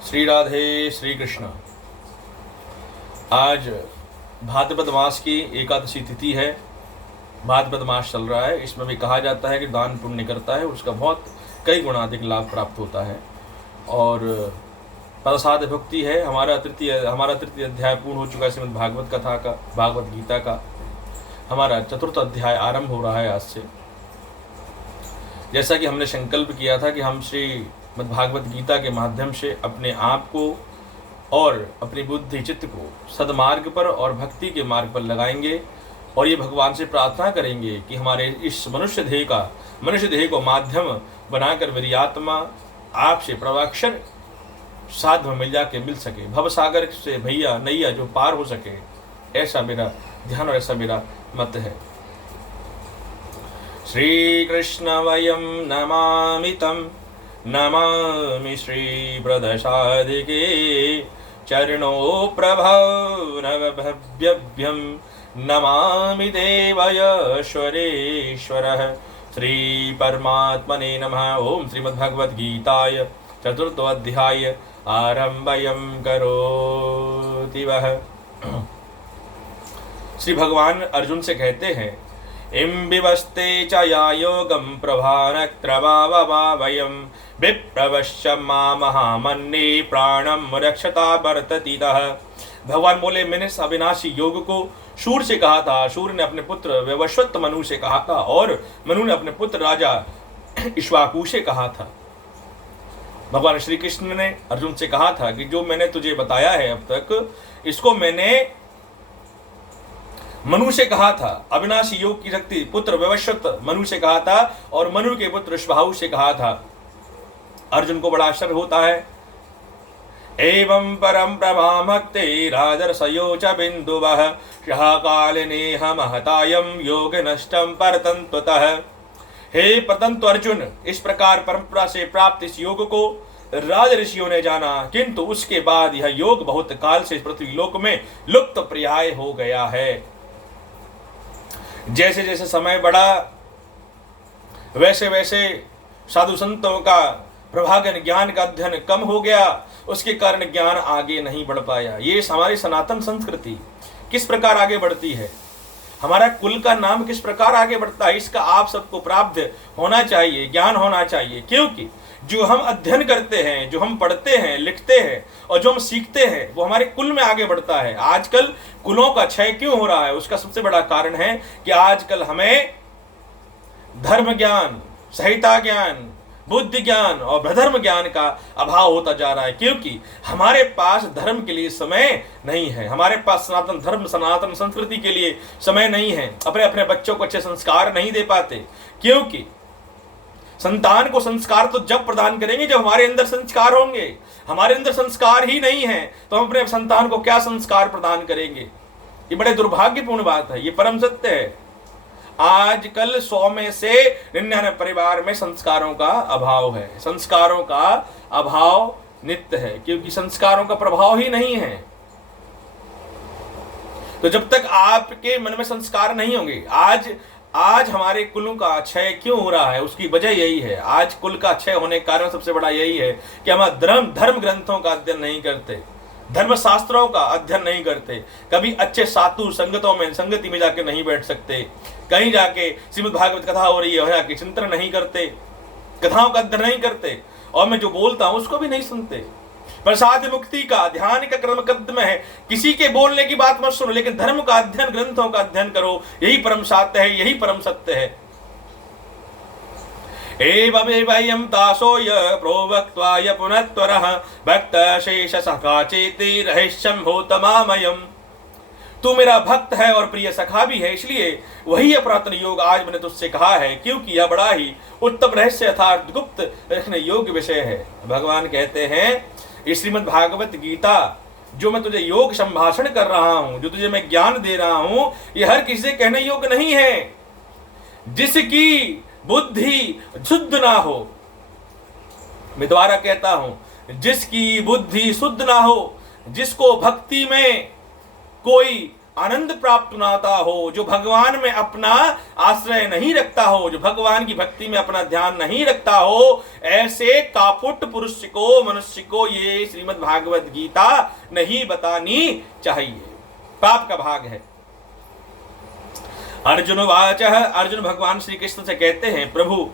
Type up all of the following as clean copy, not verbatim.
श्री राधे श्री कृष्ण। आज भाद्रपद मास की एकादशी तिथि है। भाद्रपद मास चल रहा है। इसमें भी कहा जाता है कि दान पुण्य करता है उसका बहुत कई गुना अधिक लाभ प्राप्त होता है। और प्रसाद भक्ति है। हमारा तृतीय अध्याय पूर्ण हो चुका है श्रीमद् भागवत कथा का, भागवत गीता का। हमारा चतुर्थ अध्याय आरंभ हो रहा है आज से। जैसा कि हमने संकल्प किया था कि हम श्रीमद् भागवत गीता के माध्यम से अपने आप को और अपनी बुद्धि चित्त को सदमार्ग पर और भक्ति के मार्ग पर लगाएंगे और ये भगवान से प्रार्थना करेंगे कि हमारे इस मनुष्य देह को माध्यम बनाकर मेरी आत्मा आपसे प्रवाक्षर साध में मिल सके, भवसागर से भैया नैया जो पार हो सके। ऐसा मेरा ध्यान और ऐसा मेरा मत है। श्री कृष्ण वयं नमामि तं नमामि श्री प्रदशादिके चरणो प्रभव नवभव्यभ्यं नमामि देवयश्वरेश्वरः। श्री परमात्मने नमः। ओम श्रीमद्भगवद गीताय चतुर्थोऽध्याय आरम्भं करोति वः। श्री भगवान अर्जुन से कहते हैं, इं विवस्ते च या योगं प्रभानक्रमावयं विप्रवश्य महामन्ये प्राणं रक्षता वर्ततितः। भगवान बोले, मैंने इस अविनाशी योग को शूर से कहा था। शूर ने अपने पुत्र वैवस्वत मनु से कहा था और मनु ने अपने पुत्र राजा इक्ष्वाकु से कहा था। भगवान श्री कृष्ण ने अर्जुन से कहा था कि जो मैंने तुझे बताया है अब तक, इसको मैंने मनु से कहा था। अविनाशी योग की शक्ति पुत्र वैवस्वत मनु से कहा था और मनु के पुत्र इक्ष्वाकु से कहा था। अर्जुन को बड़ा आश्चर्य होता है। एवं परम प्रभामक्ते राजर्षयो च बिन्दुवः कालिनेह महतायं योग नष्टं परतन्त्वतः। हे परतंतु अर्जुन, इस प्रकार परंपरा से प्राप्त इस योग को राज ऋषियों ने जाना, किंतु उसके बाद यह योग बहुत काल से पृथ्वी लोक में लुप्त प्राय हो गया है। जैसे जैसे समय बढ़ा वैसे वैसे साधु संतों का प्रभागन ज्ञान का अध्ययन कम हो गया। उसके कारण ज्ञान आगे नहीं बढ़ पाया। ये हमारी सनातन संस्कृति किस प्रकार आगे बढ़ती है, हमारा कुल का नाम किस प्रकार आगे बढ़ता है, इसका आप सबको प्राप्त होना चाहिए, ज्ञान होना चाहिए। क्योंकि जो हम अध्ययन करते हैं, जो हम पढ़ते हैं, लिखते हैं और जो हम सीखते हैं, वो हमारे कुल में आगे बढ़ता है। आजकल कुलों का क्षय क्यों हो रहा है, उसका सबसे बड़ा कारण है कि आजकल हमें धर्म ज्ञान, संहिता ज्ञान, बुद्धि ज्ञान और ब्रधर्म ज्ञान का अभाव होता जा रहा है। क्योंकि हमारे पास धर्म के लिए समय नहीं है, हमारे पास सनातन धर्म, सनातन संस्कृति के लिए समय नहीं है। अपने अपने बच्चों को अच्छे संस्कार नहीं दे पाते, क्योंकि संतान को संस्कार तो जब प्रदान करेंगे जब हमारे अंदर संस्कार होंगे। हमारे अंदर संस्कार ही नहीं है तो हम अपने संतान को क्या संस्कार प्रदान करेंगे। ये बड़े दुर्भाग्यपूर्ण बात है, ये परम सत्य है। आजकल 100 में से 99 परिवार में संस्कारों का अभाव है। संस्कारों का अभाव नित्य है, क्योंकि संस्कारों का प्रभाव ही नहीं है। तो जब तक आपके मन में संस्कार नहीं होंगे, आज हमारे कुलों का क्षय क्यों हो रहा है, उसकी वजह यही है। आज कुल का क्षय होने का कारण सबसे बड़ा यही है कि हम धर्म ग्रंथों का अध्ययन नहीं करते, धर्म शास्त्रों का अध्ययन नहीं करते। कभी अच्छे साधु संगति में जाके नहीं बैठ सकते, कहीं जाके श्रीमद् भागवत कथा हो रही है कि चिंतन नहीं करते, कथाओं का अध्ययन नहीं करते और मैं जो बोलता हूं उसको भी नहीं सुनते। प्रसाद मुक्ति का ध्यान का क्रम कदम है। किसी के बोलने की बात मत सुनो, लेकिन धर्म का अध्ययन, ग्रंथों का अध्ययन करो। यही परम सत्य है, यही परम सत्य है। एवमेवयं दासोय प्रोवक्त्वाय पुनत्वरः भक्तशेष सखा चेति रहस्यं भूतमामयम्। तू मेरा भक्त है और प्रिय सखा भी है, इसलिए वही अपरातन योग आज मैंने तुझसे कहा है, क्योंकि यह बड़ा ही उत्तम रहस्य अर्थात गुप्त रखने योग्य विषय है। भगवान कहते हैं, इस श्रीमद् भागवत गीता जो मैं तुझे योग संभाषण कर रहा हूं, जो तुझे मैं ज्ञान दे रहा हूं, यह हर किसी से कहने योग्य नहीं है। जिसकी बुद्धि शुद्ध ना हो, मैं दोबारा कहता हूं, जिसकी बुद्धि शुद्ध ना हो, जिसको भक्ति में कोई आनंद प्राप्त नाता हो, जो भगवान में अपना आश्रय नहीं रखता हो, जो भगवान की भक्ति में अपना ध्यान नहीं रखता हो, ऐसे कापुट पुरुष को, मनुष्य को ये श्रीमद् भागवत गीता नहीं बतानी चाहिए। पाप का भाग है। अर्जुन वाच, अर्जुन भगवान श्री कृष्ण से कहते हैं, प्रभु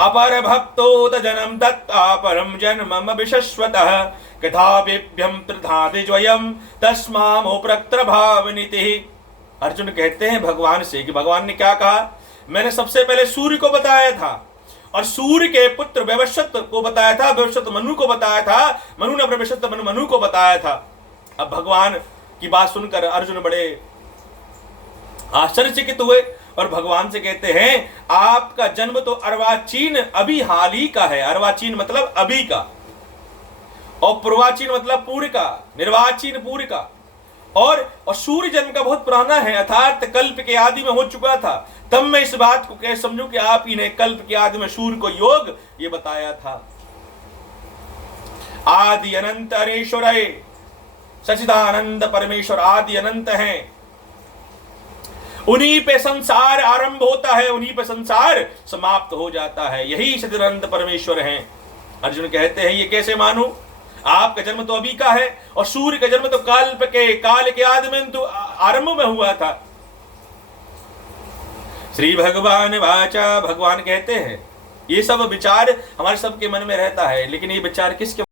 अपर भक्तो जन्म दत्ता परम जन्मम विशश्वतः कथाभिभ्यम त्रिधा द्विजयम तस्मामो प्रत्रभावनिति। अर्जुन कहते हैं भगवान से कि भगवान ने क्या कहा, मैंने सबसे पहले सूर्य को बताया था और सूर्य के पुत्र वैवस्वत को बताया था, वैवस्वत मनु को बताया था, मनु ने अपने वैवस्वत मनु को बताया था। अब भगवान की बात सुनकर अर्जुन बड़े आश्चर्यचकित हुए और भगवान से कहते हैं, आपका जन्म तो अर्वाचीन अभी हाल ही का है। अर्वाचीन मतलब अभी का, और पूर्वाचीन मतलब पूर्व का, निर्वाचीन पूर्व का, और सूर्य जन्म का बहुत पुराना है, अर्थात कल्प के आदि में हो चुका था। तब मैं इस बात को कह समझूं कि आप ही ने कल्प के आदि में सूर्य को योग ये बताया था। आदि अनंत अरेश्वर, सच्चिदानंद परमेश्वर आदि अनंत हैं, उन्हीं पे संसार आरंभ होता है, उन्हीं पे संसार समाप्त हो जाता है, यही सच्चिदानंद परमेश्वर हैं। अर्जुन कहते हैं, ये कैसे मानूं, आपका जन्म तो अभी का है और सूर्य का जन्म तो काल के आदि में तो आरंभ में हुआ था। श्री भगवान वाचा, भगवान कहते हैं, ये सब विचार हमारे सबके मन में रहता है, लेकिन ये विचार किसके